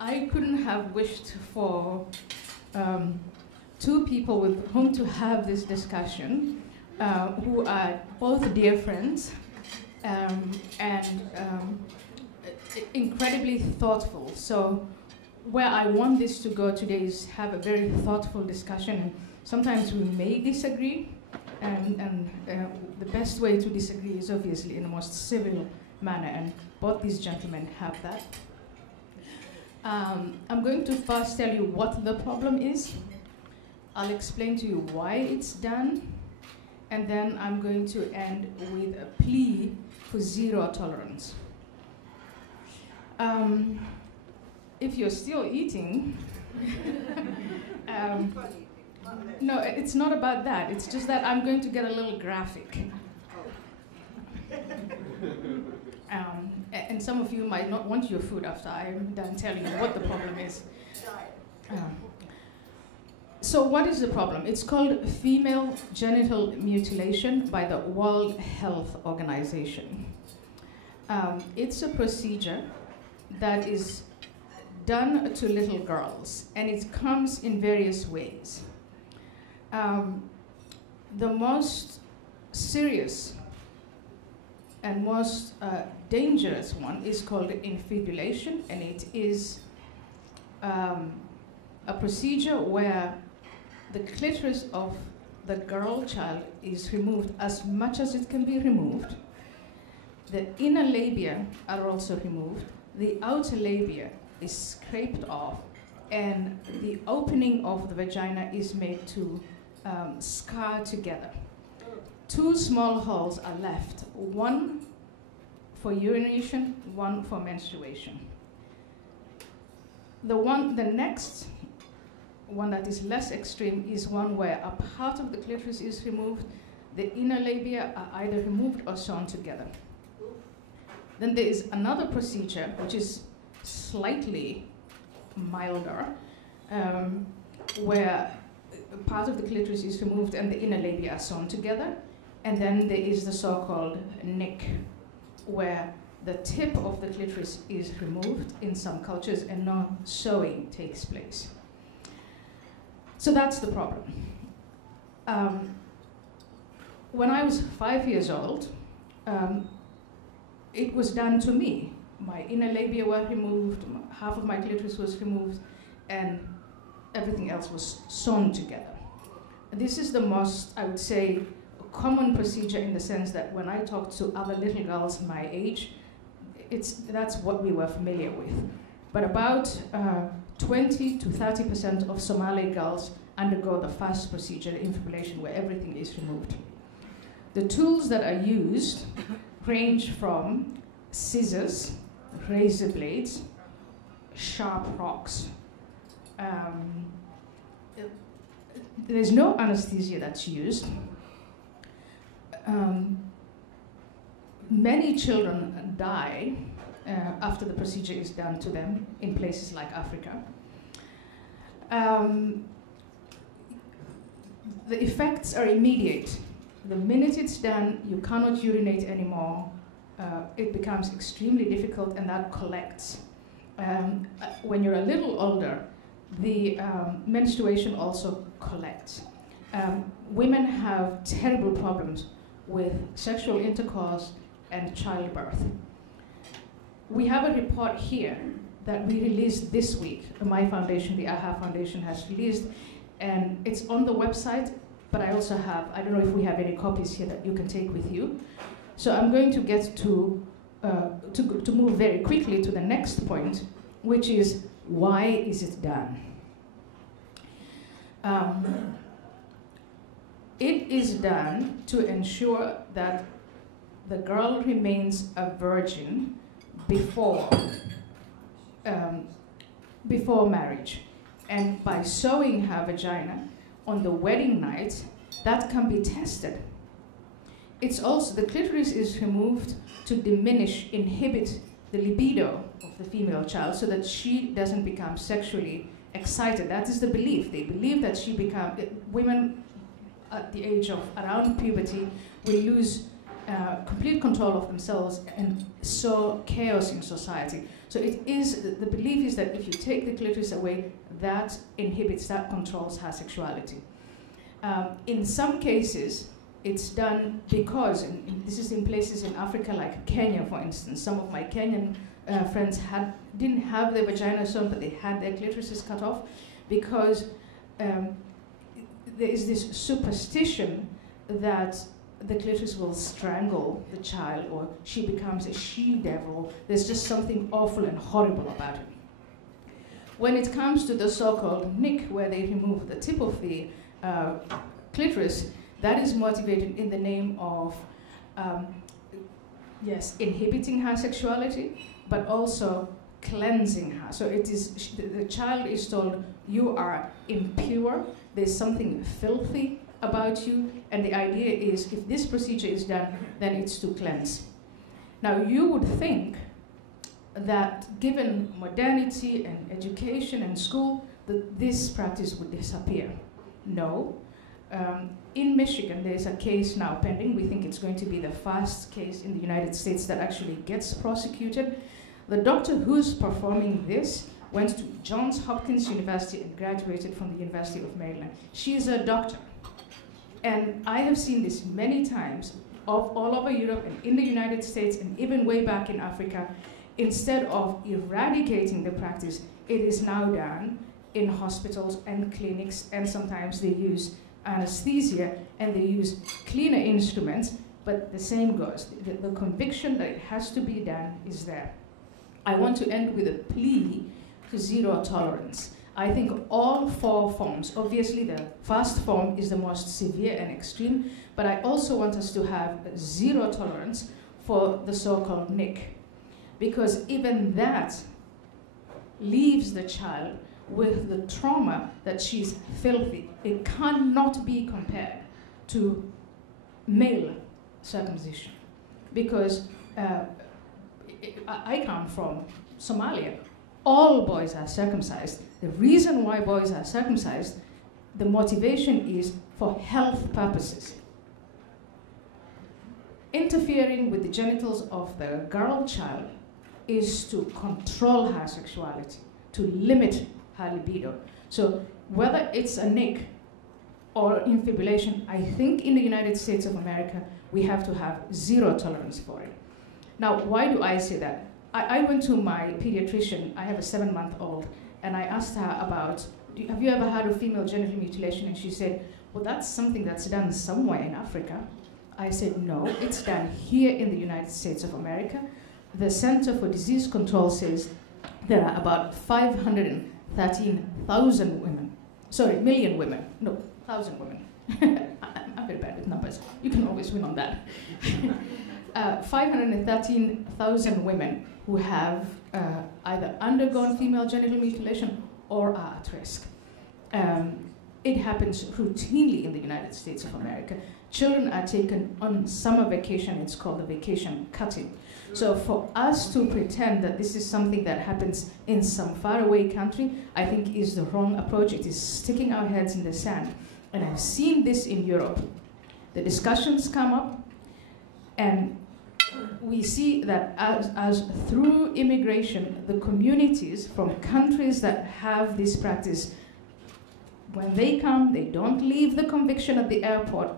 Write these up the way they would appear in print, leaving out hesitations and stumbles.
I couldn't have wished for two people with whom to have this discussion, who are both dear friends and incredibly thoughtful. So where I want this to go today is have a very thoughtful discussion. And sometimes we may disagree, and the best way to disagree is obviously in the most civil manner, and both these gentlemen have that. I'm going to first tell you what the problem is. I'll explain to you why it's done, and then I'm going to end with a plea for zero tolerance. If you're still eating, no, it's not about that. It's just that I'm going to get a little graphic. And some of you might not want your food after I'm done telling you what the problem is. So what is the problem? It's called female genital mutilation by the World Health Organization. It's a procedure that is done to little girls, and it comes in various ways. The most serious and most dangerous one is called infibulation, and it is a procedure where the clitoris of the girl child is removed as much as it can be removed. The inner labia are also removed. The outer labia is scraped off, and the opening of the vagina is made to scar together. Two small holes are left, one for urination, one for menstruation. The next one that is less extreme is one where a part of the clitoris is removed, the inner labia are either removed or sewn together. Then there is another procedure which is slightly milder, where part of the clitoris is removed and the inner labia are sewn together. And then there is the so-called nick, where the tip of the clitoris is removed in some cultures and no sewing takes place. So that's the problem. When I was 5 years old, it was done to me. My inner labia were removed, half of my clitoris was removed, and everything else was sewn together. This is the most, I would say, common procedure in the sense that when I talk to other little girls my age, that's what we were familiar with. But about 20 to 30% of Somali girls undergo the first procedure, the infibulation, where everything is removed. The tools that are used range from scissors, razor blades, sharp rocks. There's no anesthesia that's used. Many children die after the procedure is done to them in places like Africa. The effects are immediate. The minute it's done, you cannot urinate anymore. It becomes extremely difficult, and that collects. When you're a little older, the menstruation also collects. Women have terrible problems with sexual intercourse and childbirth. We have a report here that we released this week. My foundation, the AHA Foundation, has released, and it's on the website, but I also have, I don't know if we have any copies here that you can take with you. So I'm going to get to move very quickly to the next point, which is, why is it done? It is done to ensure that the girl remains a virgin before marriage. And by sewing her vagina on the wedding night, that can be tested. It's also, the clitoris is removed to inhibit the libido of the female child so that she doesn't become sexually excited. That is the belief. They believe that women at the age of around puberty will lose complete control of themselves and sow chaos in society. So it is, the belief is that if you take the clitoris away, that inhibits, that controls her sexuality. In some cases, it's done because, and this is in places in Africa like Kenya, for instance. Some of my Kenyan friends didn't have their vagina sewn, but they had their clitorises cut off because there is this superstition that the clitoris will strangle the child or she becomes a she-devil. There's just something awful and horrible about it. When it comes to the so-called nick, where they remove the tip of the clitoris, that is motivated in the name of, yes, inhibiting her sexuality, but also cleansing her. So it is, the child is told, you are impure, there's something filthy about you, and the idea is if this procedure is done, then it's to cleanse. Now you would think that given modernity and education and school, that this practice would disappear. No. In Michigan, there's a case now pending. We think it's going to be the first case in the United States that actually gets prosecuted. The doctor who's performing this went to Johns Hopkins University and graduated from the University of Maryland. She's a doctor. And I have seen this many times all over Europe and in the United States and even way back in Africa. Instead of eradicating the practice, it is now done in hospitals and clinics, and sometimes they use anesthesia and they use cleaner instruments, but the same goes. The conviction that it has to be done is there. I want to end with a plea to zero tolerance. I think all four forms, obviously the first form is the most severe and extreme, but I also want us to have zero tolerance for the so-called nick, because even that leaves the child with the trauma that she's filthy. It cannot be compared to male circumcision, because I come from Somalia. All boys are circumcised. The reason why boys are circumcised, the motivation is for health purposes. Interfering with the genitals of the girl child is to control her sexuality, to limit her libido. So whether it's a nick or infibulation, I think in the United States of America, we have to have zero tolerance for it. Now, why do I say that? I went to my pediatrician, I have a 7-month-old, and I asked her about, have you ever heard of female genital mutilation? And she said, well, that's something that's done somewhere in Africa. I said, no, it's done here in the United States of America. The Center for Disease Control says there are about 513,000 women. Sorry, million women. No, 1,000 women. I'm very bad with numbers. You can always win on that. 513,000 women who have either undergone female genital mutilation or are at risk. It happens routinely in the United States of America. Children are taken on summer vacation. It's called the vacation cutting. So for us to pretend that this is something that happens in some faraway country, I think is the wrong approach. It is sticking our heads in the sand. And I've seen this in Europe. The discussions come up, and we see that as through immigration, the communities from countries that have this practice, when they come, they don't leave the conviction at the airport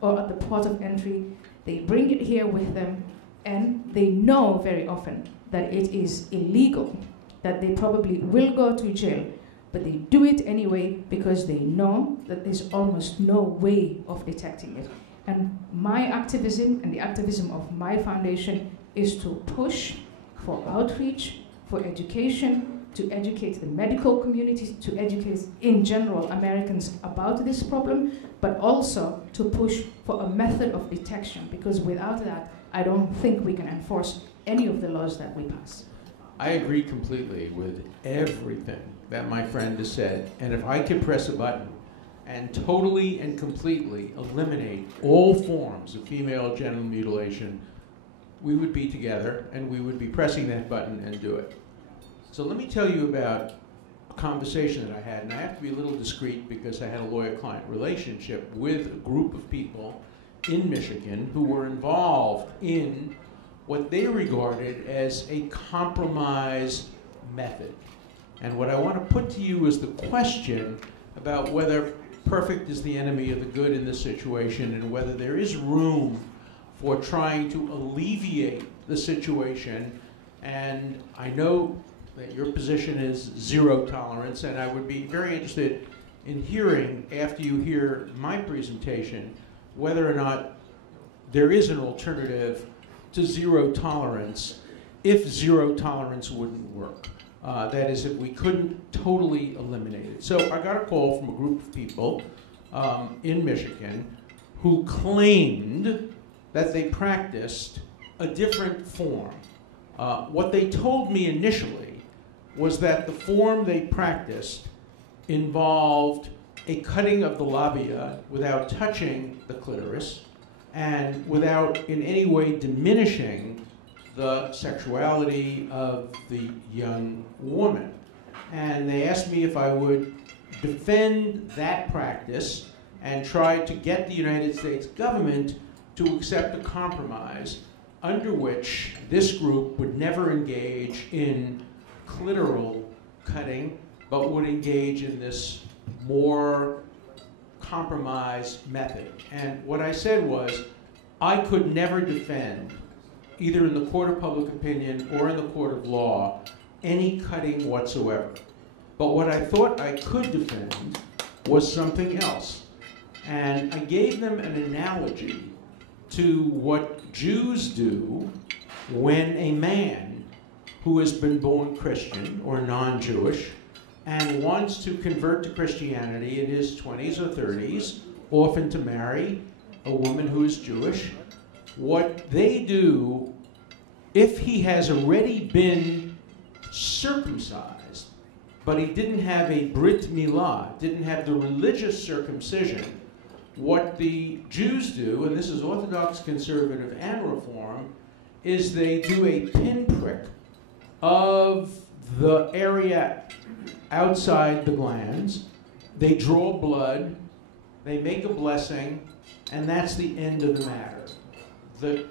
or at the port of entry. They bring it here with them, and they know very often that it is illegal, that they probably will go to jail, but they do it anyway because they know that there's almost no way of detecting it. And my activism and the activism of my foundation is to push for outreach, for education, to educate the medical community, to educate in general Americans about this problem, but also to push for a method of detection, because without that, I don't think we can enforce any of the laws that we pass. I agree completely with everything that my friend has said, and if I could press a button and totally and completely eliminate all forms of female genital mutilation, we would be together and we would be pressing that button and do it. So let me tell you about a conversation that I had, and I have to be a little discreet because I had a lawyer-client relationship with a group of people in Michigan who were involved in what they regarded as a compromise method. And what I want to put to you is the question about whether perfect is the enemy of the good in this situation, and whether there is room for trying to alleviate the situation. And I know that your position is zero tolerance, and I would be very interested in hearing, after you hear my presentation, whether or not there is an alternative to zero tolerance if zero tolerance wouldn't work. That is, if we couldn't totally eliminate it. So I got a call from a group of people in Michigan who claimed that they practiced a different form. What they told me initially was that the form they practiced involved a cutting of the labia without touching the clitoris and without in any way diminishing the sexuality of the young woman. And they asked me if I would defend that practice and try to get the United States government to accept a compromise under which this group would never engage in clitoral cutting, but would engage in this more compromised method. And what I said was, I could never defend, either in the court of public opinion or in the court of law, any cutting whatsoever. But what I thought I could defend was something else. And I gave them an analogy to what Jews do when a man who has been born Christian or non-Jewish and wants to convert to Christianity in his 20s or 30s, often to marry a woman who is Jewish, what they do, if he has already been circumcised, but he didn't have a brit milah, didn't have the religious circumcision, what the Jews do, and this is Orthodox, Conservative, and Reform, is they do a pinprick of the area outside the glands. They draw blood, they make a blessing, and that's the end of the matter. The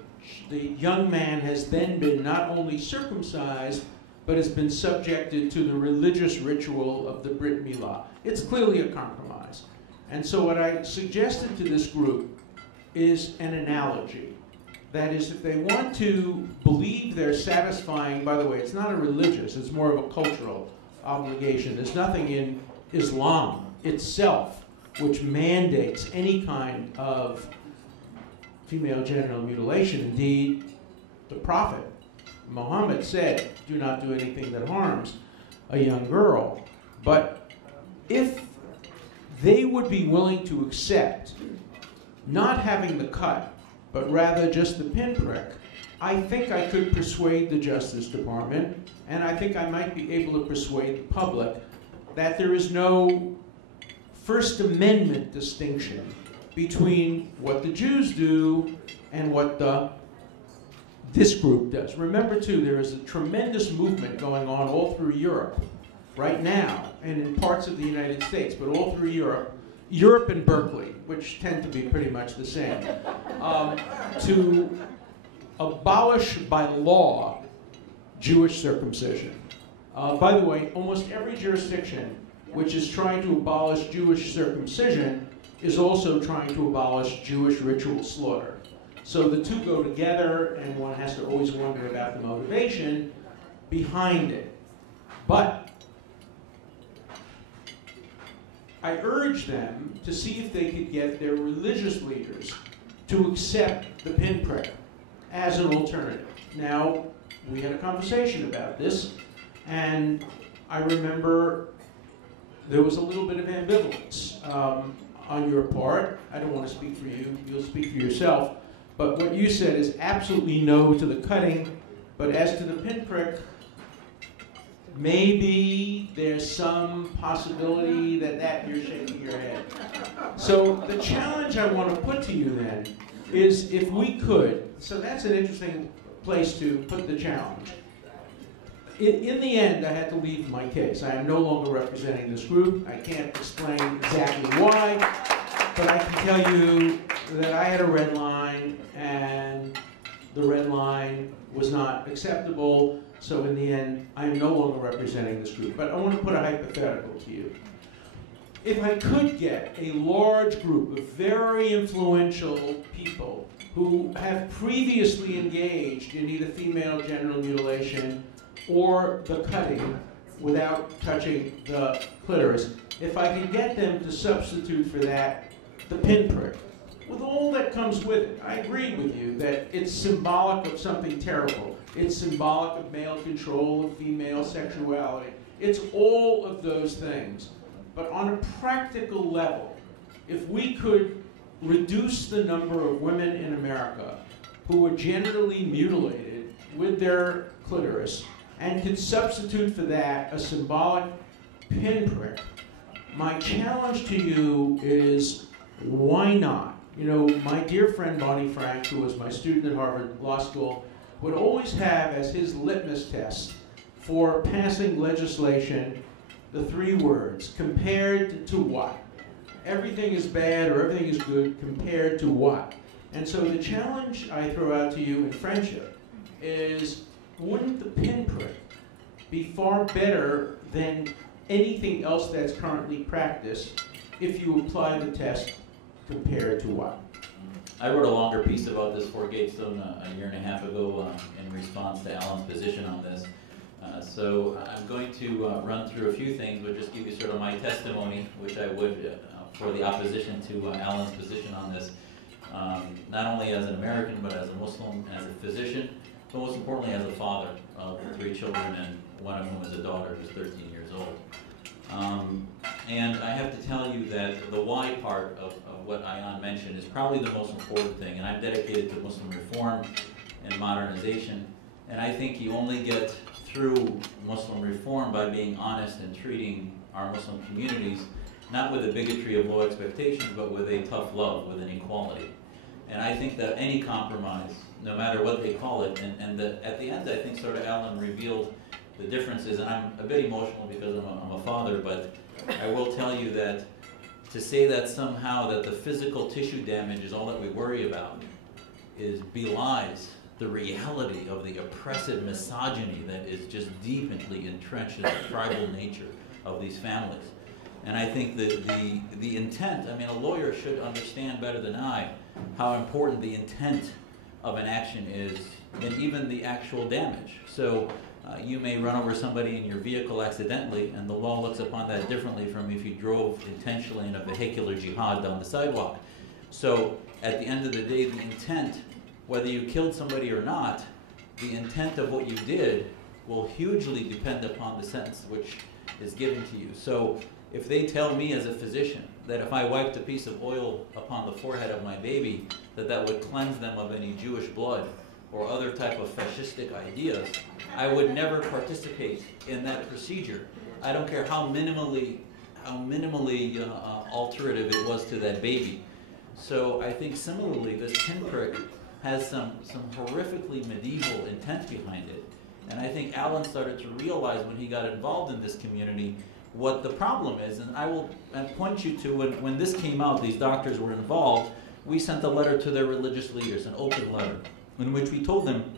young man has then been not only circumcised, but has been subjected to the religious ritual of the Brit Milah. It's clearly a compromise. And so what I suggested to this group is an analogy. That is, if they want to believe they're satisfying, by the way, it's not a religious, it's more of a cultural obligation. There's nothing in Islam itself which mandates any kind of female genital mutilation. Indeed, the Prophet Muhammad said, do not do anything that harms a young girl. But if they would be willing to accept not having the cut, but rather just the pinprick, I think I could persuade the Justice Department, and I think I might be able to persuade the public that there is no First Amendment distinction between what the Jews do and what this group does. Remember, too, there is a tremendous movement going on all through Europe right now, and in parts of the United States, but all through Europe and Berkeley, which tend to be pretty much the same, to abolish by law Jewish circumcision. By the way, almost every jurisdiction which is trying to abolish Jewish circumcision is also trying to abolish Jewish ritual slaughter. So the two go together, and one has to always wonder about the motivation behind it. But I urge them to see if they could get their religious leaders to accept the pinprick as an alternative. Now, we had a conversation about this, and I remember there was a little bit of ambivalence on your part. I don't want to speak for you, you'll speak for yourself. But what you said is absolutely no to the cutting, but as to the pinprick, maybe there's some possibility that you're shaking your head. So the challenge I want to put to you then is if we could, so that's an interesting place to put the challenge. In the end, I had to leave my case. I am no longer representing this group. I can't explain exactly why, but I can tell you that I had a red line, and the red line was not acceptable, so in the end, I'm no longer representing this group. But I want to put a hypothetical to you. If I could get a large group of very influential people who have previously engaged in either female genital mutilation or the cutting without touching the clitoris, if I can get them to substitute for that the pinprick, with all that comes with it. I agree with you that it's symbolic of something terrible. It's symbolic of male control of female sexuality. It's all of those things. But on a practical level, if we could reduce the number of women in America who were genitally mutilated with their clitoris and could substitute for that a symbolic pinprick, my challenge to you is, why not? You know, my dear friend Bonnie Frank, who was my student at Harvard Law School, would always have as his litmus test for passing legislation the 3 words, compared to what? Everything is bad or everything is good, compared to what? And so the challenge I throw out to you in friendship is, wouldn't the pinprick be far better than anything else that's currently practiced if you apply the test compared to what? I wrote a longer piece about this for Gatestone a year and a half ago in response to Alan's position on this. So I'm going to run through a few things, but just give you sort of my testimony, which I would for the opposition to Alan's position on this, not only as an American, but as a Muslim, as a physician, but most importantly as a father of 3 children, and one of whom is a daughter who's 13 years old. And I have to tell you that the why part of what Ayan mentioned is probably the most important thing, and I'm dedicated to Muslim reform and modernization, and I think you only get through Muslim reform by being honest and treating our Muslim communities not with a bigotry of low expectations, but with a tough love, with an equality. And I think that any compromise, no matter what they call it, and at the end I think sort of Alan revealed the differences, and I'm a bit emotional because I'm a father, but I will tell you that to say that somehow that the physical tissue damage is all that we worry about belies the reality of the oppressive misogyny that is just deeply entrenched in the tribal nature of these families. And I think that the intent, I mean, a lawyer should understand better than I how important the intent of an action is than even the actual damage. So you may run over somebody in your vehicle accidentally, and the law looks upon that differently from if you drove intentionally in a vehicular jihad down the sidewalk. So at the end of the day, the intent, whether you killed somebody or not, the intent of what you did will hugely depend upon the sentence which is given to you. So if they tell me as a physician that if I wiped a piece of oil upon the forehead of my baby, that would cleanse them of any Jewish blood or other type of fascistic ideas, I would never participate in that procedure. I don't care how minimally alterative it was to that baby. So I think similarly, this pinprick has some horrifically medieval intent behind it. And I think Alan started to realize when he got involved in this community what the problem is. And I will point you to when this came out, these doctors were involved, we sent a letter to their religious leaders, an open letter, in which we told them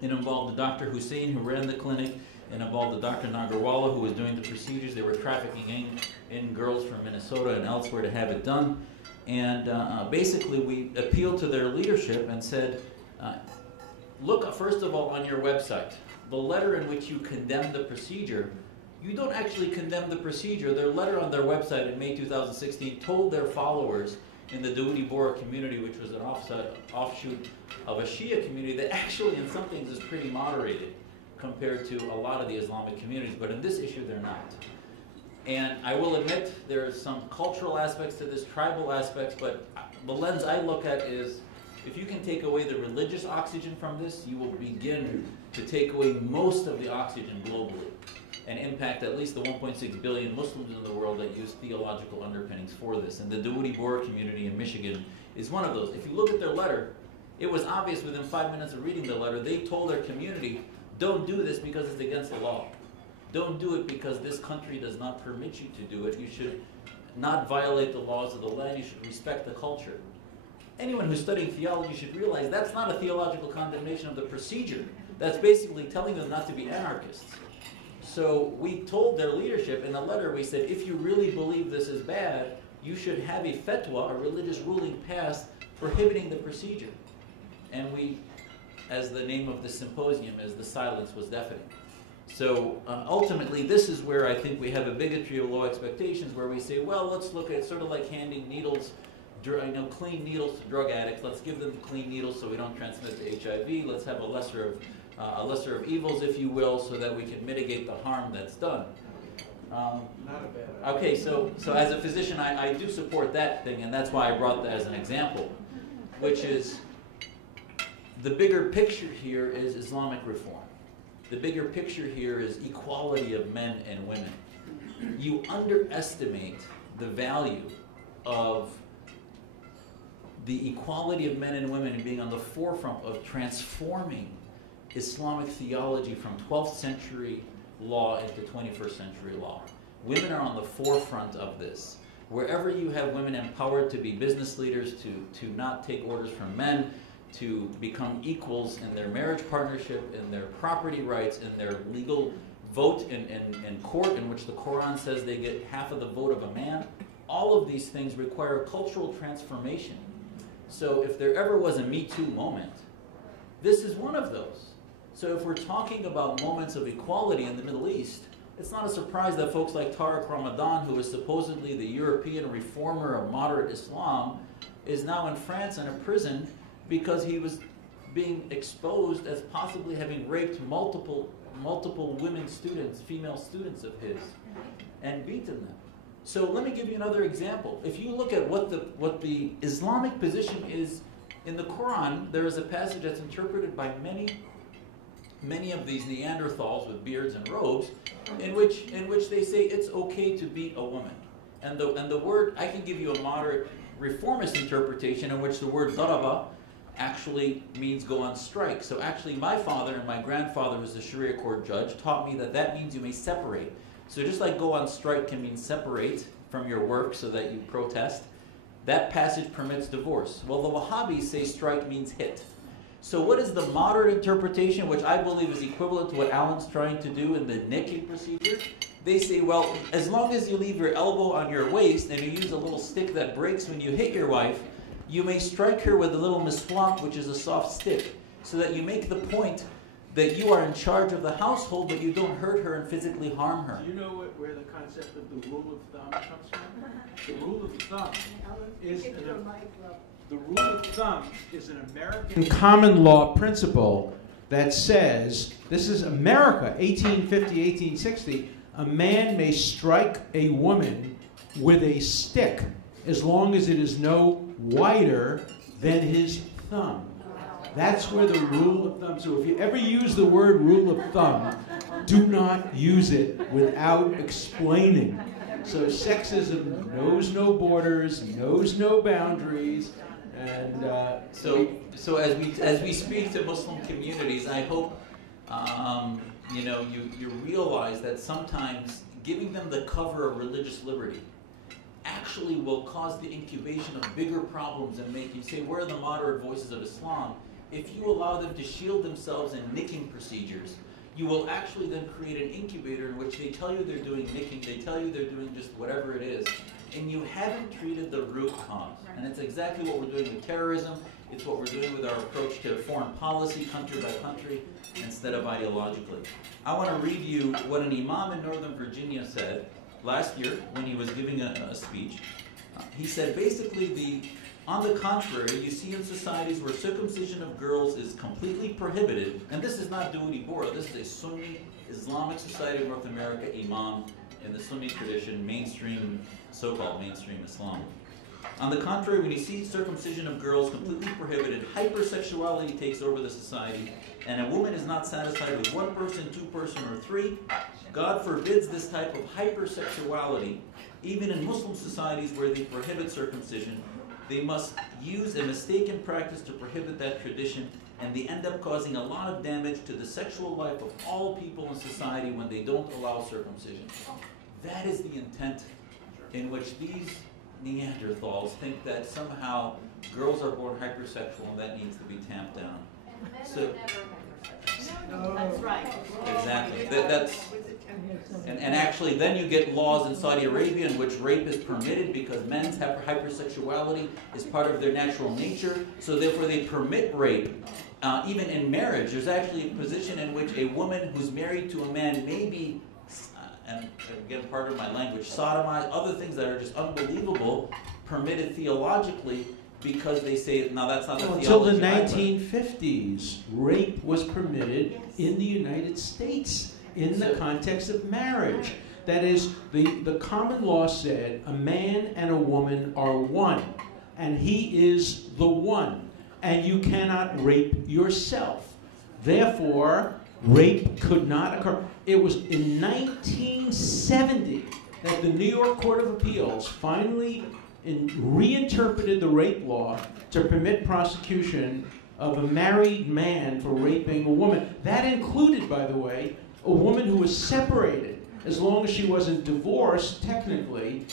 it involved the Dr. Hussein who ran the clinic, it involved the Dr. Nagarwala who was doing the procedures. They were trafficking in girls from Minnesota and elsewhere to have it done. And basically we appealed to their leadership and said, look first of all on your website, the letter in which you condemn the procedure, you don't actually condemn the procedure. Their letter on their website in May 2016 told their followers in the Dawoodi Bohra community, which was an offshoot of a Shia community that actually in some things is pretty moderated compared to a lot of the Islamic communities, but in this issue they're not. And I will admit there are some cultural aspects to this, tribal aspects, but the lens I look at is if you can take away the religious oxygen from this, you will begin to take away most of the oxygen globally and impact at least the 1.6 billion Muslims in the world that use theological underpinnings for this. And the Dawoodi Bohra community in Michigan is one of those. If you look at their letter, it was obvious within 5 minutes of reading the letter, they told their community, don't do this because it's against the law. Don't do it because this country does not permit you to do it. You should not violate the laws of the land. You should respect the culture. Anyone who's studying theology should realize that's not a theological condemnation of the procedure. that's basically telling them not to be anarchists. So we told their leadership in a letter, we said, if you really believe this is bad, you should have a fatwa, a religious ruling passed, prohibiting the procedure. And we, as the name of the symposium is, the silence was deafening. So ultimately, this is where I think we have a bigotry of low expectations, where we say, well, let's look at sort of like handing needles, clean needles to drug addicts. Let's give them clean needles so we don't transmit the HIV. Let's have a lesser of evils, if you will, so that we can mitigate the harm that's done. Not a bad idea. Okay, so as a physician, I do support that thing, and that's why I brought that as an example, which is the bigger picture here is Islamic reform. The bigger picture here is equality of men and women. You underestimate the value of the equality of men and women and being on the forefront of transforming Islamic theology from 12th century law into 21st century law. Women are on the forefront of this. Wherever you have women empowered to be business leaders, to not take orders from men, to become equals in their marriage partnership, in their property rights, in their legal vote in court, in which the Quran says they get half of the vote of a man, all of these things require cultural transformation. So if there ever was a Me Too moment, this is one of those. So if we're talking about moments of equality in the Middle East, it's not a surprise that folks like Tariq Ramadan, who is supposedly the European reformer of moderate Islam, is now in France in a prison because he was being exposed as possibly having raped multiple women students, female students of his, and beaten them. So let me give you another example. If you look at what the Islamic position is in the Quran, there is a passage that's interpreted by many of these Neanderthals with beards and robes, in which they say it's okay to beat a woman. And the word, I can give you a moderate reformist interpretation in which the word daraba actually means go on strike. So actually my father and my grandfather, who's a Sharia court judge, taught me that means you may separate. So just like go on strike can mean separate from your work so that you protest, that passage permits divorce. Well, the Wahhabis say strike means hit. So what is the moderate interpretation, which I believe is equivalent to what Alan's trying to do in the nicking procedure? They say, well, as long as you leave your elbow on your waist and you use a little stick that breaks when you hit your wife, you may strike her with a little misflop, which is a soft stick, so that you make the point that you are in charge of the household, but you don't hurt her and physically harm her. Do you know where the concept of the rule of thumb comes from? The rule of thumb is an American common law principle that says, this is America, 1850, 1860, a man may strike a woman with a stick as long as it is no wider than his thumb. That's where the rule of thumb, so if you ever use the word rule of thumb, do not use it without explaining. So sexism knows no borders, knows no boundaries, and so as we speak to Muslim communities, I hope you realize that sometimes giving them the cover of religious liberty actually will cause the incubation of bigger problems and make you say, where are the moderate voices of Islam? If you allow them to shield themselves in nicking procedures, you will actually then create an incubator in which they tell you they're doing nicking, they tell you they're doing just whatever it is, and you haven't treated the root cause. And it's exactly what we're doing with terrorism, it's what we're doing with our approach to foreign policy, country by country, instead of ideologically. I want to read you what an imam in Northern Virginia said last year when he was giving a speech. He said basically on the contrary, you see in societies where circumcision of girls is completely prohibited, and this is not Dawudi Bora, this is a Sunni Islamic society of North America imam in the Sunni tradition, mainstream, so-called mainstream Islam. On the contrary, when you see circumcision of girls completely prohibited, hypersexuality takes over the society, and a woman is not satisfied with one person, two person, or three. God forbids this type of hypersexuality. Even in Muslim societies where they prohibit circumcision, they must use a mistaken practice to prohibit that tradition, and they end up causing a lot of damage to the sexual life of all people in society when they don't allow circumcision. That is the intent in which these Neanderthals think that somehow girls are born hypersexual and that needs to be tamped down. sex. That's right. Exactly. And actually, then you get laws in Saudi Arabia in which rape is permitted because men's hypersexuality is part of their natural nature. So therefore, they permit rape. Even in marriage, there's actually a position in which a woman who's married to a man may be, and again, pardon my language, sodomized, other things that are just unbelievable, permitted theologically because they say, now that's not the theology. Until the 1950s, rape was permitted in the United States in the context of marriage. That is, the common law said a man and a woman are one, and he is the one, and you cannot rape yourself. Therefore, rape could not occur. It was in 1970 that the New York Court of Appeals finally reinterpreted the rape law to permit prosecution of a married man for raping a woman. That included, by the way, a woman who was separated. As long as she wasn't divorced, technically,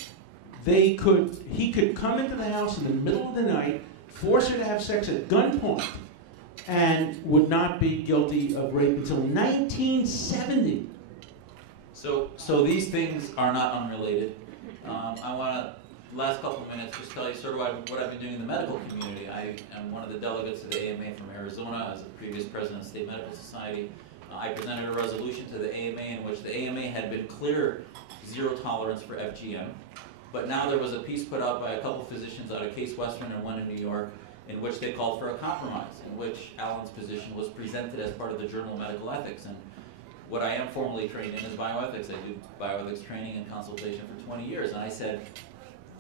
he could come into the house in the middle of the night, force her to have sex at gunpoint, and would not be guilty of rape until 1970. So these things are not unrelated. I want to, last couple of minutes, just tell you sort of what I've been doing in the medical community. I am one of the delegates of the AMA from Arizona. As the previous president of the State Medical Society, I presented a resolution to the AMA in which the AMA had been clear zero tolerance for FGM. But now there was a piece put out by a couple physicians out of Case Western and one in New York in which they called for a compromise, in which Alan's position was presented as part of the Journal of Medical Ethics. And what I am formally trained in is bioethics. I do bioethics training and consultation for 20 years. And I said,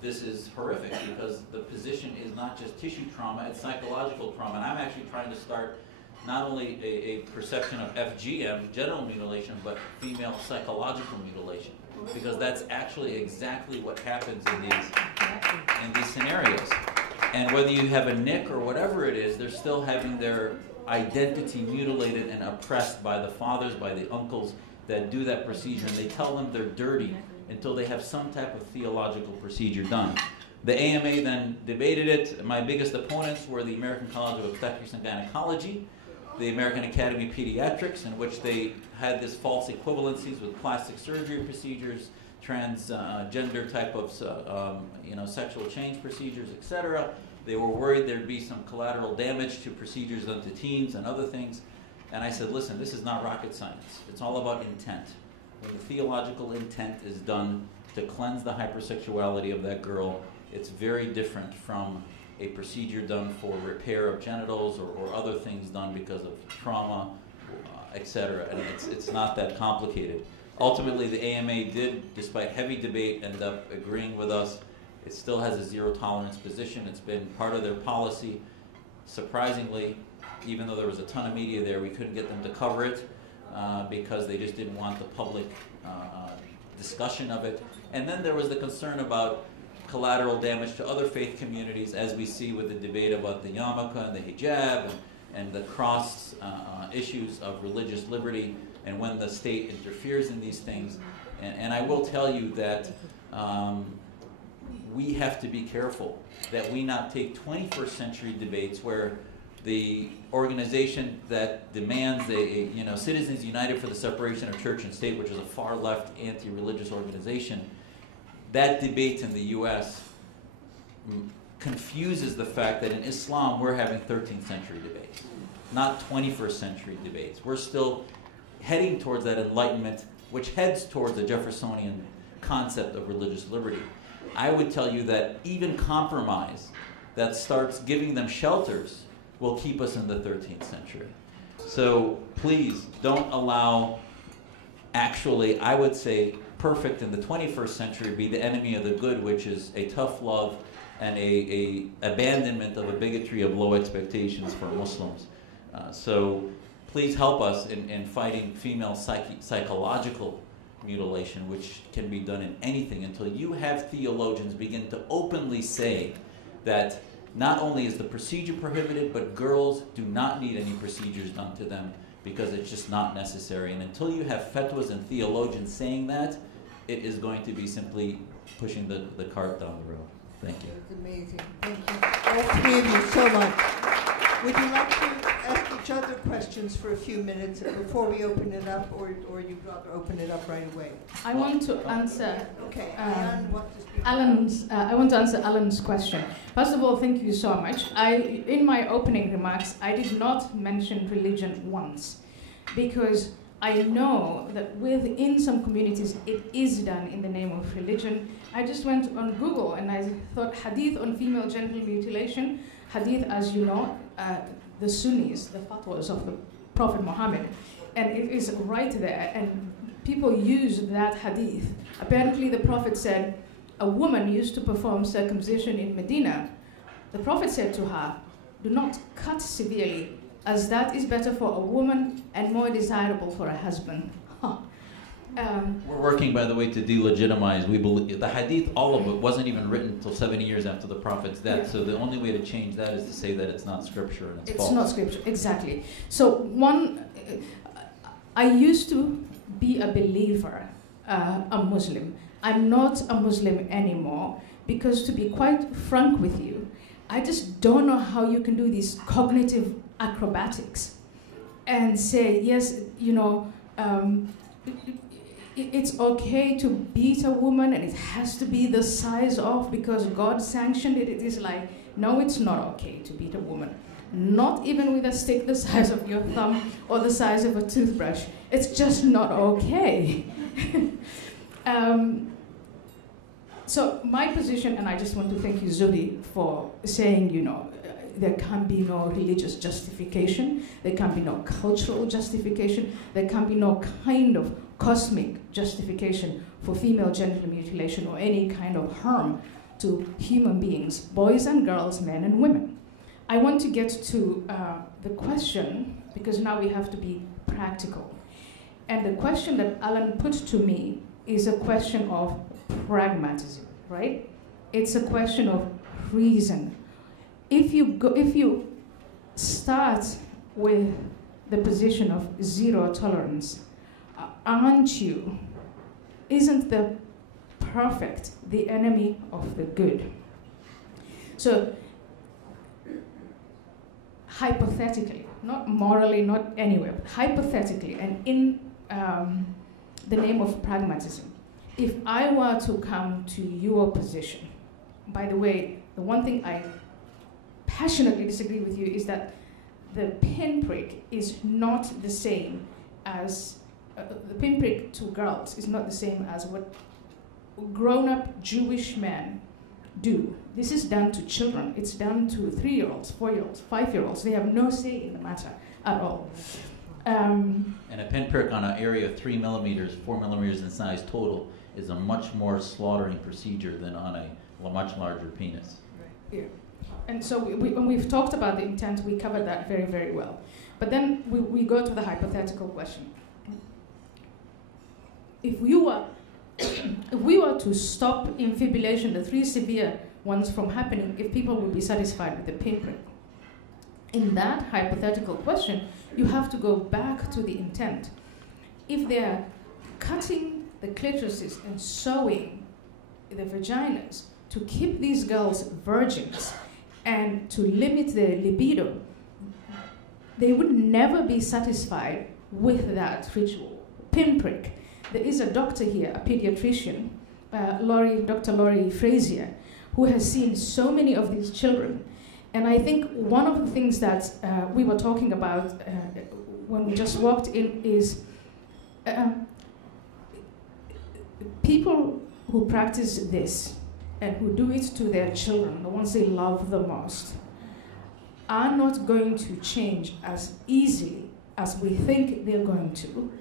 this is horrific because the position is not just tissue trauma, it's psychological trauma. And I'm actually trying to start not only a perception of FGM, genital mutilation, but female psychological mutilation. Because that's actually exactly what happens in these scenarios. And whether you have a nick or whatever it is, they're still having their identity mutilated and oppressed by the fathers, by the uncles that do that procedure. And they tell them they're dirty until they have some type of theological procedure done. The AMA then debated it. My biggest opponents were the American College of Obstetrics and Gynecology, the American Academy of Pediatrics, in which they had this false equivalencies with plastic surgery procedures, transgender type of sexual change procedures, etc. They were worried there'd be some collateral damage to procedures done to teens and other things. And I said, listen, this is not rocket science. It's all about intent. When the theological intent is done to cleanse the hypersexuality of that girl, it's very different from a procedure done for repair of genitals or other things done because of trauma, etc. And it's not that complicated. Ultimately, the AMA did, despite heavy debate, end up agreeing with us. It still has a zero tolerance position. It's been part of their policy. Surprisingly, even though there was a ton of media there, we couldn't get them to cover it because they just didn't want the public discussion of it. And then there was the concern about collateral damage to other faith communities, as we see with the debate about the yarmulke and the hijab and the cross issues of religious liberty and when the state interferes in these things. And I will tell you that we have to be careful that we not take 21st century debates where the organization that demands Citizens United for the Separation of Church and State, which is a far-left anti-religious organization, that debate in the U.S. confuses the fact that in Islam we're having 13th century debates, not 21st century debates. We're still heading towards that enlightenment, which heads towards the Jeffersonian concept of religious liberty. I would tell you that even compromise that starts giving them shelters will keep us in the 13th century. So please don't allow, actually, I would say, perfect in the 21st century be the enemy of the good, which is a tough love and a abandonment of a bigotry of low expectations for Muslims. So please help us in fighting female psychological mutilation, which can be done in anything, until you have theologians begin to openly say that not only is the procedure prohibited, but girls do not need any procedures done to them because it's just not necessary. And until you have fatwas and theologians saying that, it is going to be simply pushing the cart down the road. Thank you. It's amazing. Thank you, all three of you, so much. Would you like to ask each other questions for a few minutes before we open it up, or you'd rather open it up right away? I want to answer. Okay, I want to answer Alan's question. First of all, thank you so much. In my opening remarks, I did not mention religion once, because I know that within some communities it is done in the name of religion. I just went on Google and I thought hadith on female genital mutilation. Hadith, as you know, the Sunnis, the fatwas of the Prophet Muhammad, and it is right there, and people use that hadith. Apparently the Prophet said, a woman used to perform circumcision in Medina. The Prophet said to her, do not cut severely, as that is better for a woman and more desirable for a husband. We're working, by the way, to delegitimize. We believe the hadith, all of it, wasn't even written until 70 years after the Prophet's death. Yeah. So the only way to change that is to say that it's not scripture and it's false. It's not scripture, exactly. So I used to be a believer, a Muslim. I'm not a Muslim anymore, because to be quite frank with you, I just don't know how you can do these cognitive acrobatics and say, yes, you know, it's okay to beat a woman and it has to be the size of, because God sanctioned it. It is like, no, it's not okay to beat a woman. Not even with a stick the size of your thumb or the size of a toothbrush. It's just not okay. So my position, and I just want to thank you, Zudi, for saying, you know, there can be no religious justification, there can be no cultural justification, there can be no kind of cosmic justification for female genital mutilation or any kind of harm to human beings, boys and girls, men and women. I want to get to the question, because now we have to be practical. And the question that Alan put to me is a question of pragmatism, right? It's a question of reason. If you start with the position of zero tolerance, isn't the perfect the enemy of the good? So, hypothetically, not morally, not anywhere, but hypothetically, and in the name of pragmatism, if I were to come to your position, by the way, the one thing I passionately disagree with you is that the pinprick is not the same as, the pinprick to girls is not the same as what grown-up Jewish men do. This is done to children. It's done to 3-year-olds, 4-year-olds, 5-year-olds. They have no say in the matter at all. And a pinprick on an area of 3 millimeters, 4 millimeters in size total, is a much more slaughtering procedure than on a much larger penis. Right. Yeah. And so when we've talked about the intent, we covered that very, very well. But then we go to the hypothetical question. If we were to stop infibulation, the 3 severe ones from happening, if people would be satisfied with the pinprick, in that hypothetical question, you have to go back to the intent. If they're cutting the clitorises and sewing the vaginas to keep these girls virgins and to limit their libido, they would never be satisfied with that ritual. Pinprick. There is a doctor here, a pediatrician, Dr. Laurie Frazier, who has seen so many of these children. And I think one of the things that we were talking about when we just walked in is people who practice this and who do it to their children, the ones they love the most, are not going to change as easily as we think they're going to.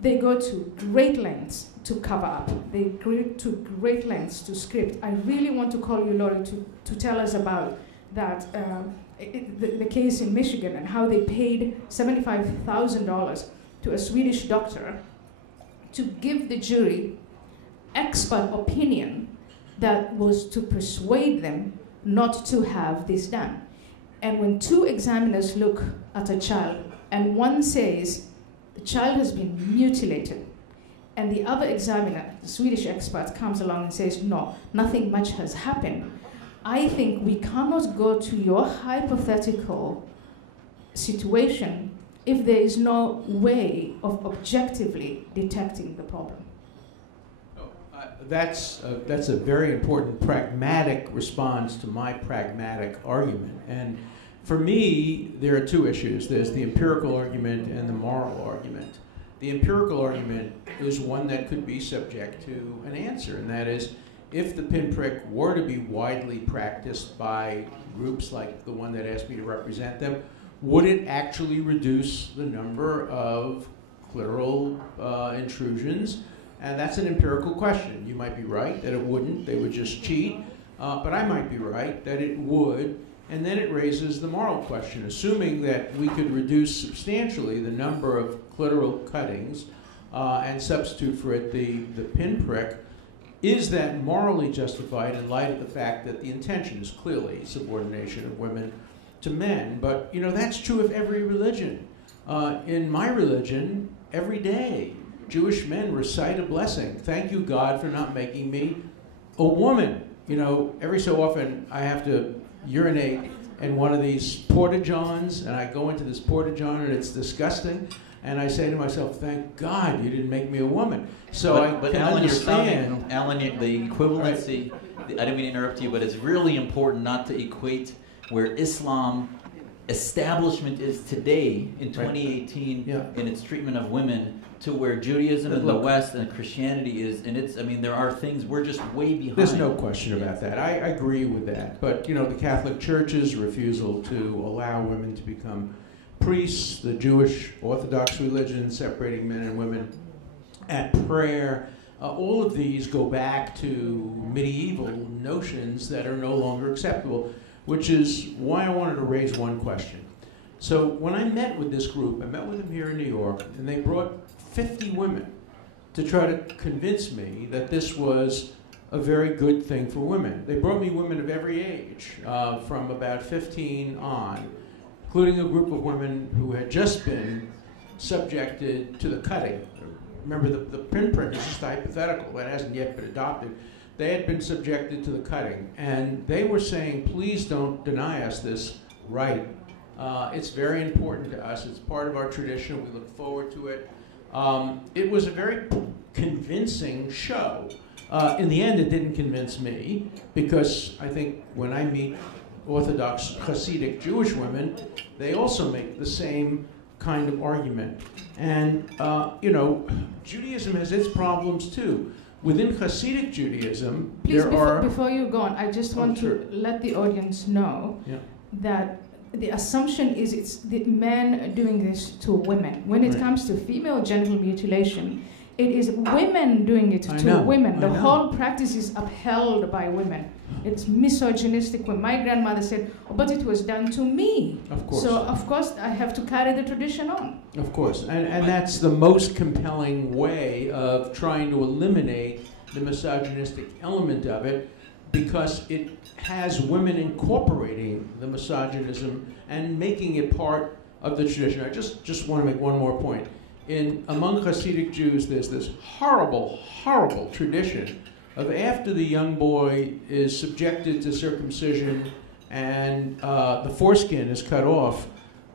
They go to great lengths to cover up. They go to great lengths to script. I really want to call you, Laurie, to tell us about that, the case in Michigan and how they paid $75,000 to a Swedish doctor to give the jury expert opinion that was to persuade them not to have this done. And when 2 examiners look at a child and one says, the child has been mutilated, and the other examiner, the Swedish expert, comes along and says, no, nothing much has happened, I think we cannot go to your hypothetical situation if there is no way of objectively detecting the problem? That's a very important pragmatic response to my pragmatic argument. And for me, there are two issues. There's the empirical argument and the moral argument. The empirical argument is one that could be subject to an answer, and that is, if the pinprick were to be widely practiced by groups like the one that asked me to represent them, would it actually reduce the number of clitoral intrusions? And that's an empirical question. You might be right that it wouldn't, they would just cheat, but I might be right that it would, and then it raises the moral question. Assuming that we could reduce substantially the number of clitoral cuttings and substitute for it the pinprick, is that morally justified in light of the fact that the intention is clearly subordination of women to men? But you know, that's true of every religion. In my religion, every day, Jewish men recite a blessing. Thank you, God, for not making me a woman. You know, every so often I have to urinate in one of these porta-johns, and I go into this porta-john and it's disgusting, and I say to myself, thank God you didn't make me a woman. So but can Alan, understand. Alan, the equivalency, I didn't mean to interrupt you, but it's really important not to equate where Islam establishment is today in 2018 in its treatment of women to where Judaism in the West and Christianity is, and it's, I mean, there are things, we're just way behind. There's no question about that. I agree with that. But, you know, the Catholic Church's refusal to allow women to become priests, the Jewish Orthodox religion separating men and women at prayer, all of these go back to medieval notions that are no longer acceptable, which is why I wanted to raise one question. So when I met with this group, I met with them here in New York, and they brought 50 women to try to convince me that this was a very good thing for women. They brought me women of every age, from about 15 on, including a group of women who had just been subjected to the cutting. Remember, the pinprick is just hypothetical. That hasn't yet been adopted. They had been subjected to the cutting, and they were saying, please don't deny us this right. It's very important to us. It's part of our tradition. We look forward to it. It was a very convincing show. In the end, it didn't convince me, because I think when I meet Orthodox Hasidic Jewish women, they also make the same kind of argument. And, you know, Judaism has its problems too. Within Hasidic Judaism, Please, before you go on, I just want to let the audience know that the assumption is it's the men doing this to women. When it comes to female genital mutilation, it is women doing it to women. The whole practice is upheld by women. It's misogynistic. When my grandmother said, oh, but it was done to me. Of course. So, of course, I have to carry the tradition on. Of course. And that's the most compelling way of trying to eliminate the misogynistic element of it, because it has women incorporating the misogynism and making it part of the tradition. I just want to make one more point. Among Hasidic Jews, there's this horrible, horrible tradition of after the young boy is subjected to circumcision and the foreskin is cut off,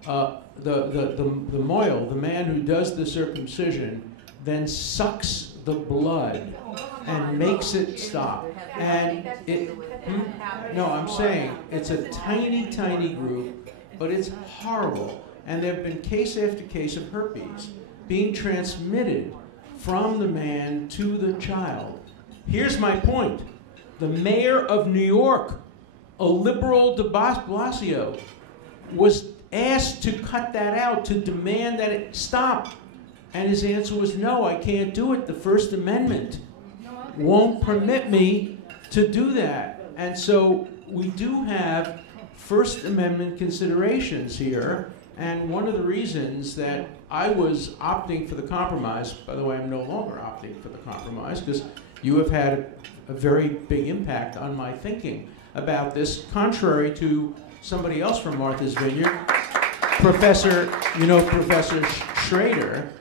the moil, the man who does the circumcision, then sucks the blood and makes it stop. And no, I'm saying it's a tiny, tiny group, but it's horrible. And there have been case after case of herpes being transmitted from the man to the child. Here's my point. The mayor of New York, a liberal de Blasio, was asked to cut that out, to demand that it stop. And his answer was, no, I can't do it. The First Amendment won't permit me to do that. And so we do have First Amendment considerations here. And one of the reasons that I was opting for the compromise, by the way, I'm no longer opting for the compromise, because you have had a very big impact on my thinking about this, contrary to somebody else from Martha's Vineyard, Professor Schrader.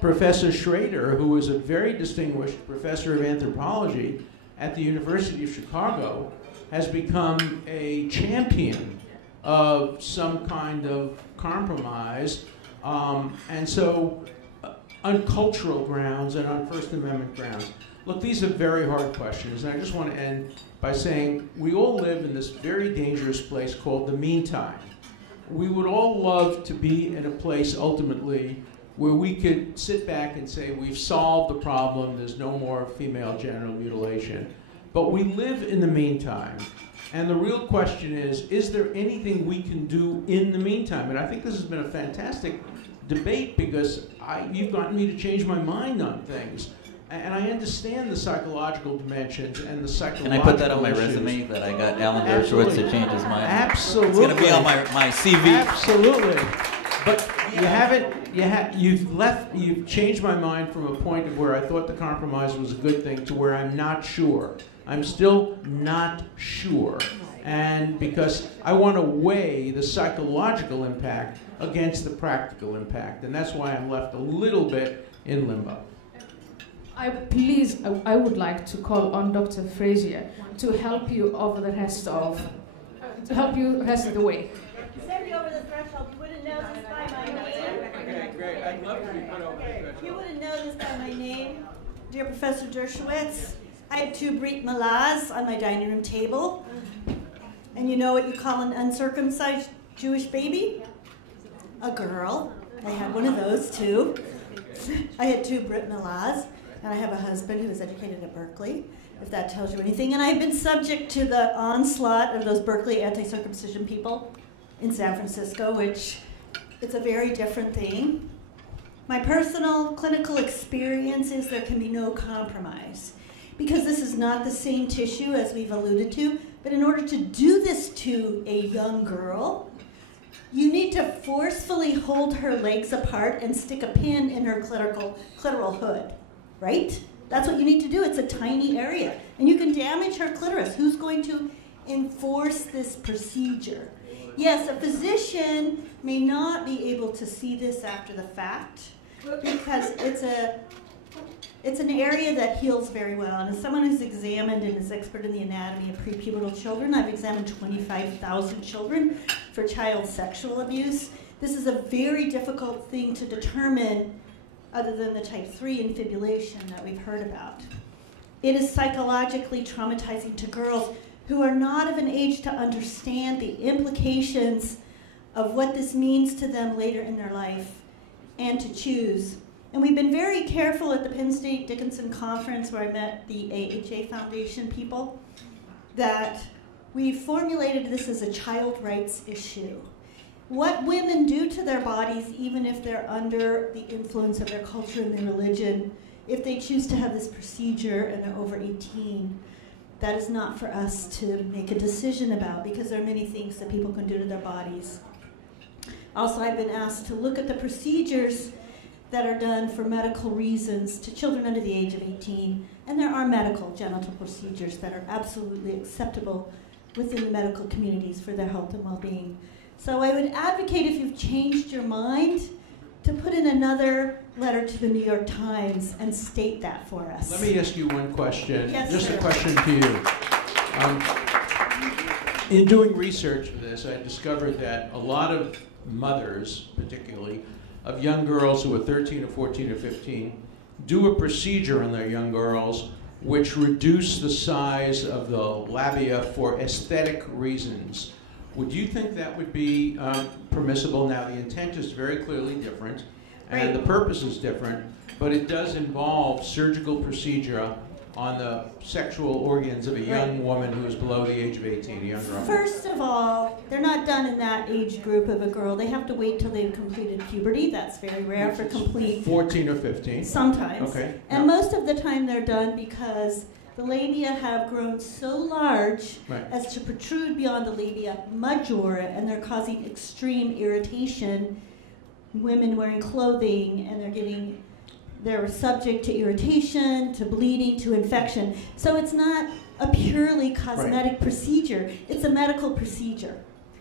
Professor Schrader, who is a very distinguished professor of anthropology at the University of Chicago, has become a champion of some kind of compromise. And so on cultural grounds and on First Amendment grounds, look, these are very hard questions, and I just want to end by saying we all live in this very dangerous place called the meantime. We would all love to be in a place ultimately where we could sit back and say we've solved the problem, there's no more female genital mutilation. But we live in the meantime. And the real question is there anything we can do in the meantime? And I think this has been a fantastic debate because you've gotten me to change my mind on things. And I understand the psychological dimensions and the psychological Can I put that on my issues. resume that I got Alan Dershowitz to change his mind? Absolutely. It's going to be on my CV. Absolutely. But you've changed my mind from a point of where I thought the compromise was a good thing to where I'm not sure. I'm still not sure. And because I want to weigh the psychological impact against the practical impact. And that's why I'm left a little bit in limbo. I would like to call on Dr. Frazier to help you over the rest of, the way. Send me over the threshold. You wouldn't know this by my name. Okay, great. I'd love to be put over the threshold. You wouldn't know this by my name. Dear Professor Dershowitz, I have 2 Brit Milahs on my dining room table. And you know what you call an uncircumcised Jewish baby? A girl. I had one of those too. I had 2 Brit Milahs. And I have a husband who was educated at Berkeley, if that tells you anything. And I've been subject to the onslaught of those Berkeley anti-circumcision people in San Francisco, which it's a very different thing. My personal clinical experience is there can be no compromise because this is not the same tissue as we've alluded to. But in order to do this to a young girl, you need to forcefully hold her legs apart and stick a pin in her clitoral hood. Right? That's what you need to do. It's a tiny area. And you can damage her clitoris. Who's going to enforce this procedure? Yes, a physician may not be able to see this after the fact because it's an area that heals very well. And as someone who's examined and is expert in the anatomy of prepubertal children, I've examined 25,000 children for child sexual abuse. This is a very difficult thing to determine other than the type 3 infibulation that we've heard about. It is psychologically traumatizing to girls who are not of an age to understand the implications of what this means to them later in their life and to choose. And we've been very careful at the Penn State Dickinson Conference where I met the AHA Foundation people that we formulated this as a child rights issue. What women do to their bodies, even if they're under the influence of their culture and their religion, if they choose to have this procedure and they're over 18, that is not for us to make a decision about because there are many things that people can do to their bodies. Also, I've been asked to look at the procedures that are done for medical reasons to children under the age of 18, and there are medical genital procedures that are absolutely acceptable within the medical communities for their health and well-being. So I would advocate, if you've changed your mind, to put in another letter to the New York Times and state that for us. Let me ask you one question. Yes, Just sir. a question to you. In doing research for this, I discovered that a lot of mothers, particularly, of young girls who are 13 or 14 or 15, do a procedure on their young girls which reduce the size of the labia for aesthetic reasons. Would you think that would be permissible? Now, the intent is very clearly different, and the purpose is different, but it does involve surgical procedure on the sexual organs of a young woman who is below the age of 18, a young girl. First of all, they're not done in that age group of a girl. They have to wait till they've completed puberty. That's very rare for complete. 14 or 15. Sometimes. Okay. And most of the time they're done because the labia have grown so large as to protrude beyond the labia majora, and they're causing extreme irritation. Women wearing clothing, and they're subject to irritation, to bleeding, to infection. So it's not a purely cosmetic procedure. It's a medical procedure.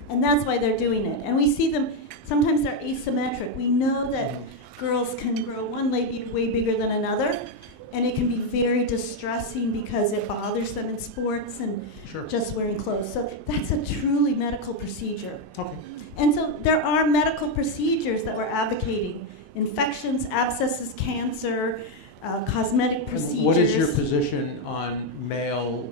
And that's why they're doing it. And we see them, sometimes they're asymmetric. We know that girls can grow one labia way bigger than another. and it can be very distressing because it bothers them in sports and just wearing clothes. So that's a truly medical procedure. Okay. And so there are medical procedures that we're advocating: infections, abscesses, cancer, cosmetic procedures. What is your position on male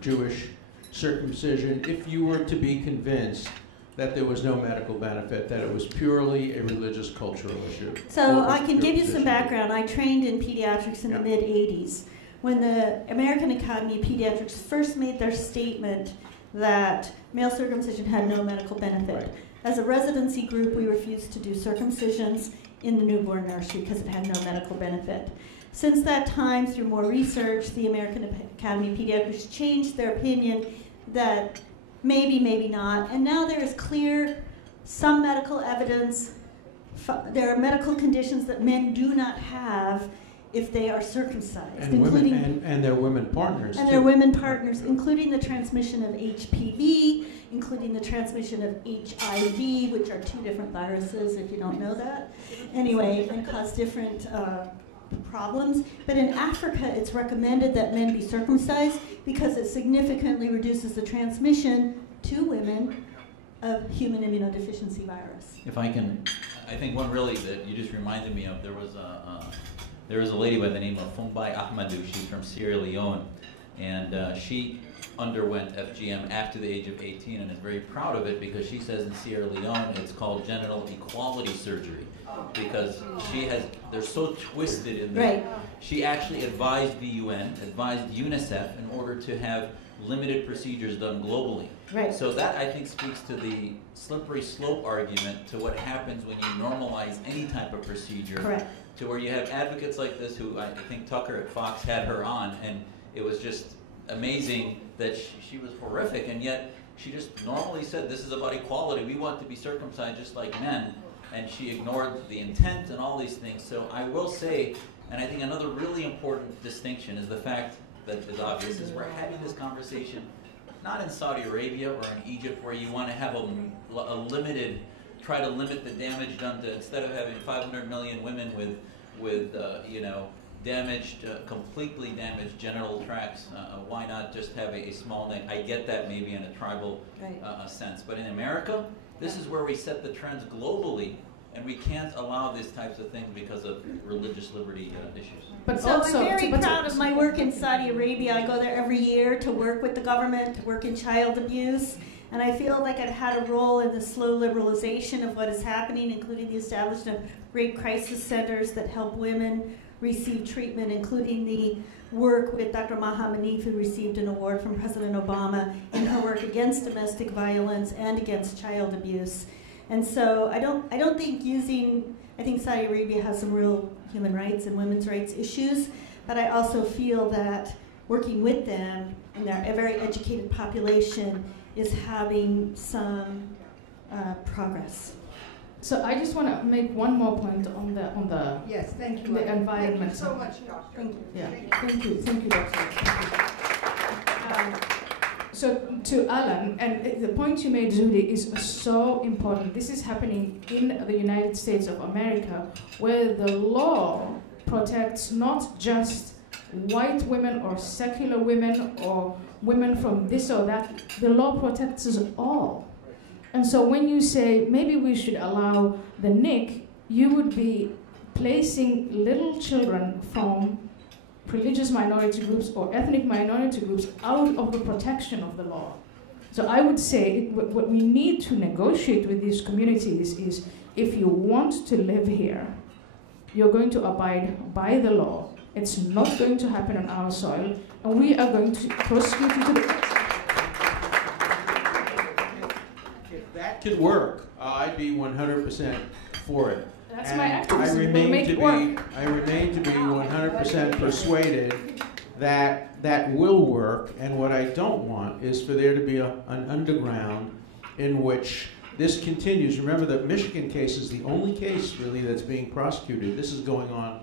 Jewish circumcision if you were to be convinced that there was no medical benefit, that it was purely a religious cultural issue? So I can give you some background. I trained in pediatrics in the mid-'80s. When the American Academy of Pediatrics first made their statement that male circumcision had no medical benefit, Right. as a residency group, we refused to do circumcisions in the newborn nursery because it had no medical benefit. Since that time, through more research, the American Academy of Pediatrics changed their opinion that maybe, maybe not. And now there is clear, some medical evidence. There are medical conditions that men do not have if they are circumcised, And including women and their women partners. and too. their women partners, including the transmission of HPV, including the transmission of HIV, which are two different viruses, if you don't know that. Anyway, and cause different problems. But in Africa, it's recommended that men be circumcised because it significantly reduces the transmission to women of human immunodeficiency virus. If I can, I think one really that you just reminded me of, there was a lady by the name of Fumbai Ahmadou. She's from Sierra Leone, and she underwent FGM after the age of 18 and is very proud of it because she says in Sierra Leone it's called genital equality surgery because they're so twisted in there. Right. She actually advised the UN, advised UNICEF in order to have limited procedures done globally. Right. So that, I think, speaks to the slippery slope argument to what happens when you normalize any type of procedure. Correct. To where you have advocates like this who I think Tucker at Fox had her on, and it was just amazing that she was horrific, and yet she just normally said, this is about equality. We want to be circumcised just like men. And she ignored the intent and all these things. So I will say, and I think another really important distinction is the fact that is obvious, is we're having this conversation not in Saudi Arabia or in Egypt where you want to have a limited, try to limit the damage done to, instead of having 500 million women with damaged, completely damaged genital tracts, why not just have a small neck? I get that maybe in a tribal sense, but in America, this is where we set the trends globally, and we can't allow these types of things because of religious liberty issues. But So also, I'm very proud of my work in Saudi Arabia. I go there every year to work with the government, to work in child abuse, and I feel like I've had a role in the slow liberalization of what is happening, including the establishment of rape crisis centers that help women receive treatment, including the work with Dr. Maha Manif, who received an award from President Obama in her work against domestic violence and against child abuse. And so I don't think I think Saudi Arabia has some real human rights and women's rights issues, but I also feel that working with them and their very educated population is having some progress. So I just want to make one more point on the Yes, thank you. the environment. Thank you so much, Doctor. Thank you. Yeah, thank you, Doctor. Thank you. So to Alan, and the point you made, Julie, is so important. This is happening in the United States of America, where the law protects not just white women or secular women or women from this or that. The law protects us all. And so when you say maybe we should allow the NIC, you would be placing little children from religious minority groups or ethnic minority groups out of the protection of the law. So I would say what we need to negotiate with these communities is if you want to live here, you're going to abide by the law. It's not going to happen on our soil, and we are going to prosecute you to the That could work. I'd be 100% for it. That's And my activism. I We'll remain make to it work. be 100% persuaded that that will work. And what I don't want is for there to be an underground in which this continues. Remember, the Michigan case is the only case really that's being prosecuted. This is going on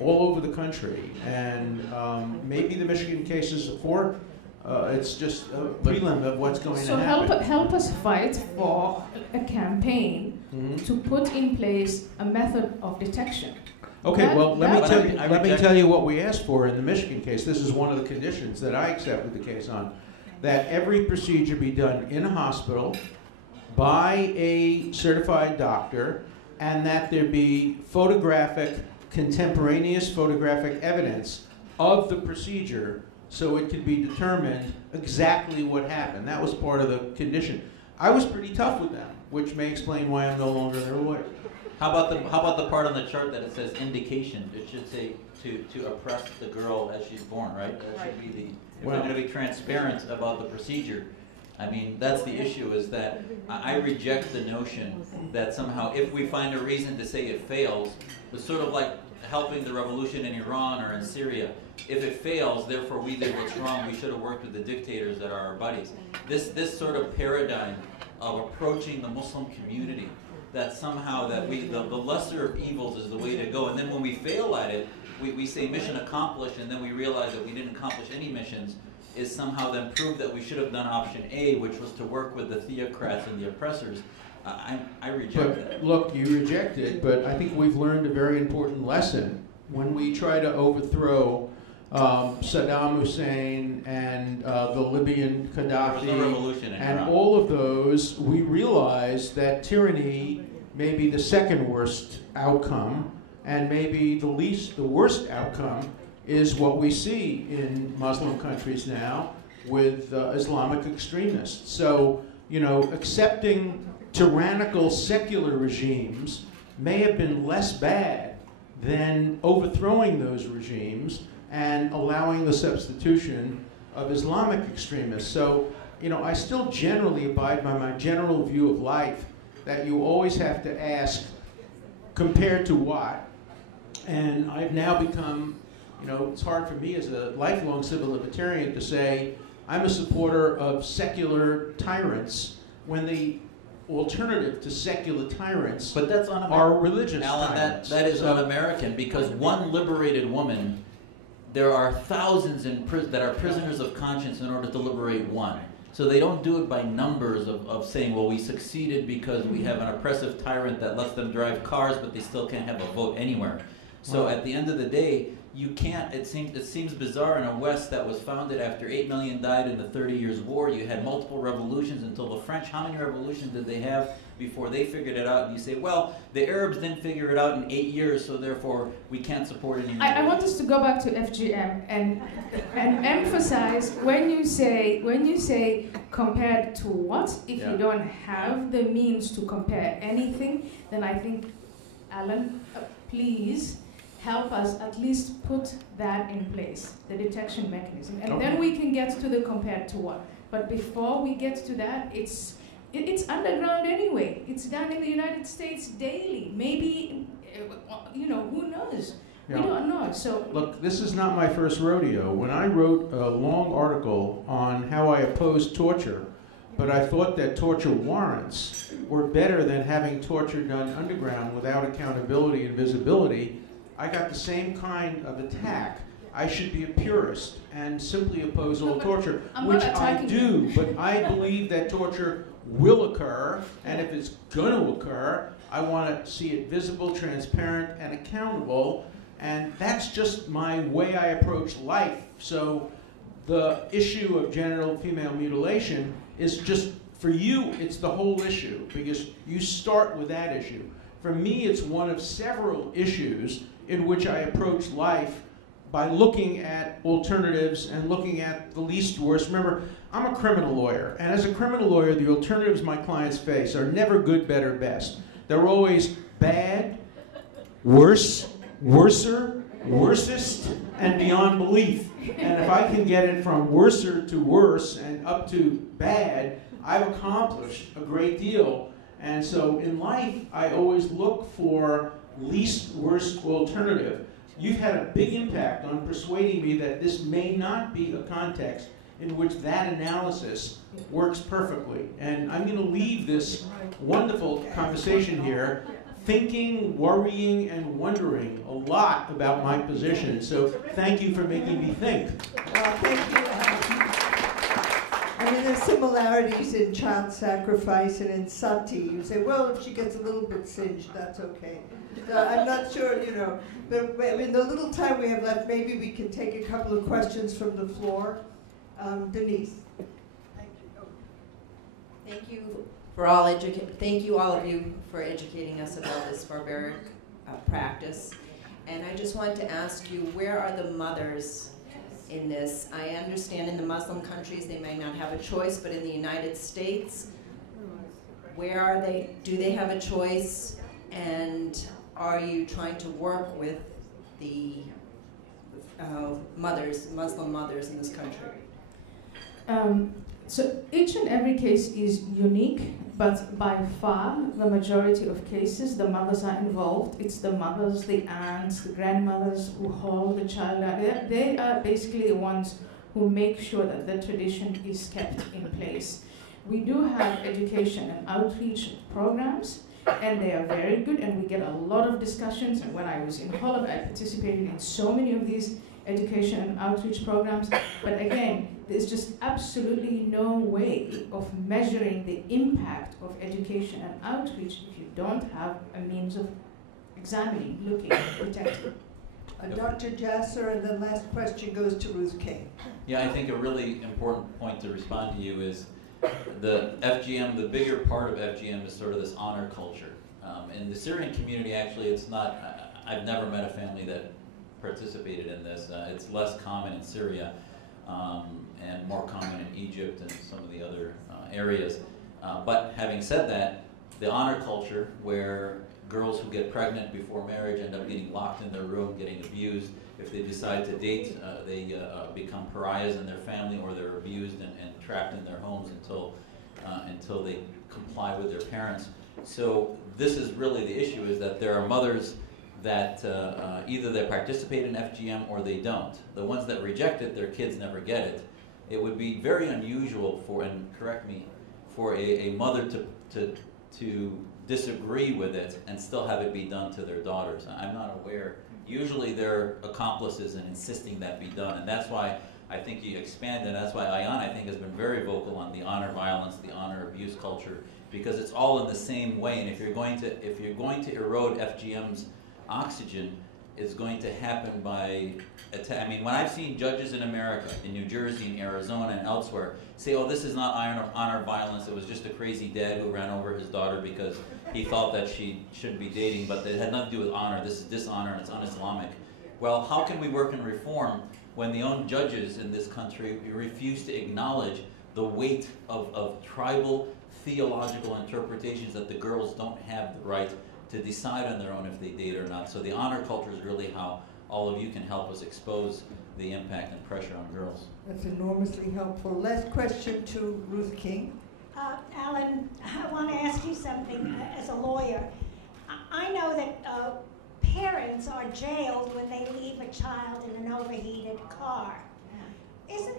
all over the country, and maybe the Michigan case is it's just a prelim of what's going So to happen. help us fight for a campaign to put in place a method of detection. Okay, well, let me reject- tell you what we asked for in the Michigan case. This is one of the conditions that I accepted the case on, that every procedure be done in a hospital by a certified doctor, and that there be contemporaneous photographic evidence of the procedure so it could be determined exactly what happened. That was part of the condition. I was pretty tough with them, which may explain why I'm no longer their lawyer. How about the part on the chart that it says indication? It should say to oppress the girl as she's born, right? That should be the. If we're going to be transparent about the procedure, I mean, that's the issue. Is that I reject the notion that somehow if we find a reason to say it fails, it's sort of like helping the revolution in Iran or in Syria. If it fails, therefore we did what's wrong. We should have worked with the dictators that are our buddies. This sort of paradigm of approaching the Muslim community, that somehow that the lesser of evils is the way to go. And then when we fail at it, we say mission accomplished, and then we realize that we didn't accomplish any missions, is somehow then prove that we should have done option A, which was to work with the theocrats and the oppressors. I reject that. Look, you reject it, but I think we've learned a very important lesson. When we try to overthrow Saddam Hussein and the Libyan Gaddafi, There was no revolution in and Iran. all of those, we realize that tyranny may be the second worst outcome, and maybe the worst outcome is what we see in Muslim countries now with Islamic extremists. So, accepting tyrannical secular regimes may have been less bad than overthrowing those regimes and allowing the substitution of Islamic extremists. So, I still generally abide by my general view of life that you always have to ask, compared to what? And I've now become, it's hard for me as a lifelong civil libertarian to say I'm a supporter of secular tyrants when the alternative to secular tyrants But that's are religious Alan, tyrants. that is un-American, because one liberated woman, there are thousands that are prisoners of conscience in order to liberate one. So they don't do it by numbers of saying, well, we succeeded because we have an oppressive tyrant that lets them drive cars, but they still can't have a vote anywhere. So at the end of the day, you can't, it seems bizarre in a West that was founded after 8 million died in the 30 Years' War. You had multiple revolutions until the French. How many revolutions did they have before they figured it out? And you say, well, the Arabs didn't figure it out in 8 years, so therefore we can't support it anymore. I want us to go back to FGM and emphasize when you say compared to what, if you don't have the means to compare anything, then I think, Alan, please help us at least put that in place, the detection mechanism. And then we can get to the compared to what. But before we get to that, it's underground anyway. It's done in the United States daily. Maybe, who knows? Yeah. We don't know. So Look, this is not my first rodeo. When I wrote a long article on how I opposed torture, but I thought that torture warrants were better than having torture done underground without accountability and visibility, I got the same kind of attack. I should be a purist and simply oppose all torture, which I do, but I believe that torture will occur, and if it's going to occur, I want to see it visible, transparent, and accountable, and that's just my way I approach life. So the issue of genital female mutilation is just, for you, it's the whole issue, because you start with that issue. For me, it's one of several issues in which I approach life by looking at alternatives and looking at the least worst. Remember, I'm a criminal lawyer, and as a criminal lawyer, the alternatives my clients face are never good, better, best. They're always bad, worse, worser, worsest, and beyond belief. And if I can get it from worser to worse and up to bad, I've accomplished a great deal. And so in life, I always look for least worst alternative. You've had a big impact on persuading me that this may not be a context in which that analysis works perfectly. And I'm going to leave this wonderful conversation here thinking, worrying, and wondering a lot about my position. So thank you for making me think. Well, thank you. And mean, there's similarities in child sacrifice and in sati. You say, well, if she gets a little bit singed, that's okay. I'm not sure, you know. But in the little time we have left, maybe we can take a couple of questions from the floor. Denise. Thank you for all thank you all of you for educating us about this barbaric practice. And I just wanted to ask you, where are the mothers in this? I understand in the Muslim countries they may not have a choice, but in the United States, where are they? Do they have a choice? And are you trying to work with the mothers, Muslim mothers in this country? So each and every case is unique, but by far the majority of cases the mothers are involved. It's the mothers, the aunts, the grandmothers who hold the child. They are basically the ones who make sure that the tradition is kept in place. We do have education and outreach programs, and they are very good, and we get a lot of discussions. And when I was in Holland, I participated in so many of these education and outreach programs. But again, there's just absolutely no way of measuring the impact of education and outreach if you don't have a means of examining, looking, protecting. Dr. Jasser, and the last question goes to Ruth King. Yeah, I think a really important point to respond to you is the FGM, the bigger part of FGM is sort of this honor culture. In the Syrian community, actually, it's not, I've never met a family that participated in this. It's less common in Syria and more common in Egypt and some of the other areas. But having said that, the honor culture, where girls who get pregnant before marriage end up getting locked in their room, getting abused. If they decide to date, they become pariahs in their family, or they're abused and trapped in their homes until they comply with their parents. So this is really the issue, is that there are mothers that either they participate in FGM or they don't. The ones that reject it, their kids never get it. It would be very unusual for, and correct me, for a mother to disagree with it and still have it be done to their daughters. I'm not aware. Usually they're accomplices in insisting that be done, and that's why I think you expand, and that's why Ayan, I think, has been very vocal on the honor violence, the honor abuse culture, because it's all in the same way. And if you're going to erode FGM's oxygen, it's going to happen by I mean, when I've seen judges in America, in New Jersey, in Arizona, and elsewhere, say, oh, this is not honor violence, it was just a crazy dad who ran over his daughter because he thought that she shouldn't be dating, but it had nothing to do with honor, this is dishonor, and it's un-Islamic. Well, how can we work in reform when the own judges in this country refuse to acknowledge the weight of tribal theological interpretations that the girls don't have the right to decide on their own if they date or not? So the honor culture is really how all of you can help us expose the impact and pressure on girls. That's enormously helpful. Last question to Ruth King. Alan, I want to ask you something as a lawyer. I know that parents are jailed when they leave a child in an overheated car.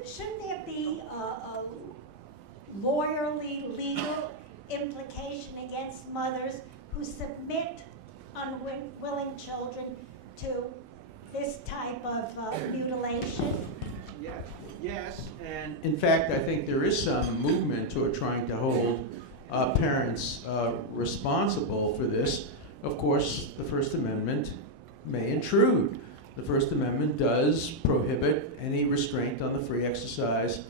Shouldn't there be a lawyerly, legal implication against mothers who submit unwilling children to this type of mutilation? Yes, and in fact, I think there is some movement toward trying to hold parents responsible for this. Of course, the First Amendment may intrude. The First Amendment does prohibit any restraint on the free exercise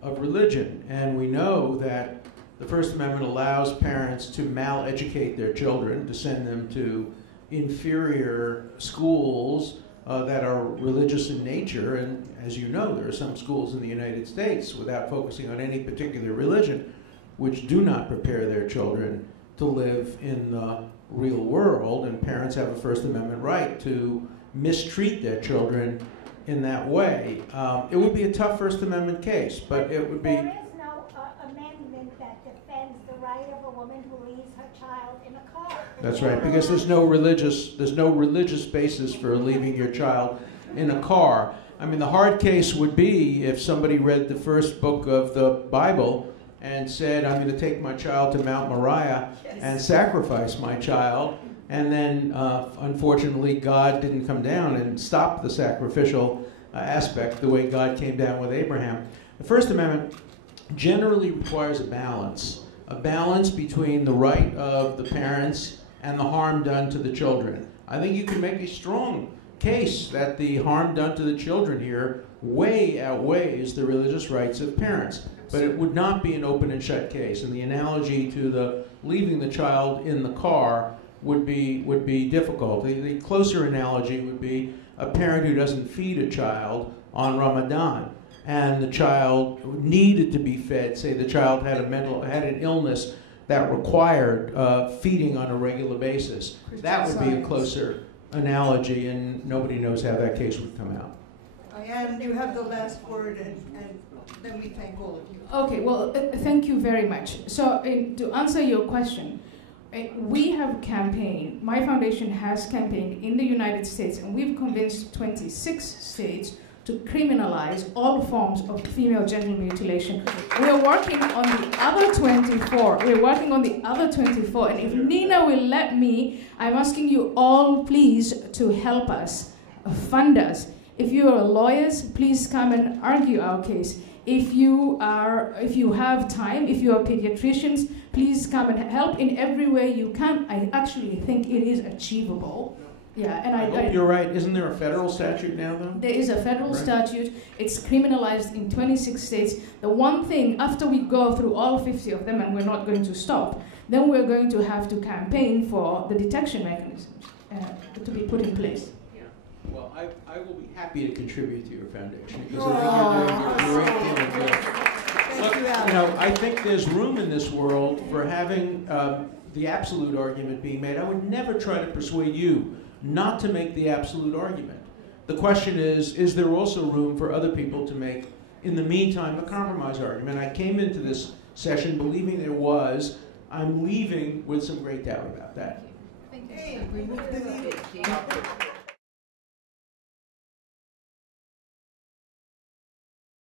of religion, and we know that the First Amendment allows parents to mal-educate their children, to send them to inferior schools that are religious in nature. And as you know, there are some schools in the United States, without focusing on any particular religion, which do not prepare their children to live in the real world, and parents have a First Amendment right to mistreat their children in that way. It would be a tough First Amendment case, but it would be... There is no amendment that defends the right of a woman who leaves her child in a car. That's right, because there's no religious basis for leaving your child in a car. I mean, the hard case would be if somebody read the first book of the Bible and said, I'm going to take my child to Mount Moriah and sacrifice my child, and then unfortunately God didn't come down and stop the sacrificial aspect the way God came down with Abraham. The First Amendment generally requires a balance between the right of the parents and the harm done to the children. I think you can make a strong case that the harm done to the children here way outweighs the religious rights of parents. But it would not be an open and shut case. And the analogy to the leaving the child in the car would be difficult. The closer analogy would be a parent who doesn't feed a child on Ramadan, and the child needed to be fed. Say the child had an illness that required feeding on a regular basis. That would be a closer analogy, and nobody knows how that case would come out. And you have the last word, and then we thank all of you. Okay, well, thank you very much. So to answer your question, we have campaigned, my foundation has campaigned in the United States, and we've convinced 26 states to criminalize all forms of female genital mutilation. We're working on the other 24. We're working on the other 24, and if Nina will let me, I'm asking you all, please, to help us, fund us. If you are lawyers, please come and argue our case. If you have time, if you are pediatricians, please come and help in every way you can. I actually think it is achievable. Yeah, and I hope you're right. Isn't there a federal statute now, though? There is a federal statute. It's criminalized in 26 states. The one thing, after we go through all 50 of them, and we're not going to stop, then we're going to have to campaign for the detection mechanisms to be put in place. Well, I will be happy to contribute to your foundation because I think you're doing a great deal of good. Look, you know, I think there's room in this world for having the absolute argument being made. I would never try to persuade you not to make the absolute argument. The question is there also room for other people to make, in the meantime, a compromise argument? I came into this session believing there was. I'm leaving with some great doubt about that. Hey, we moved the needle.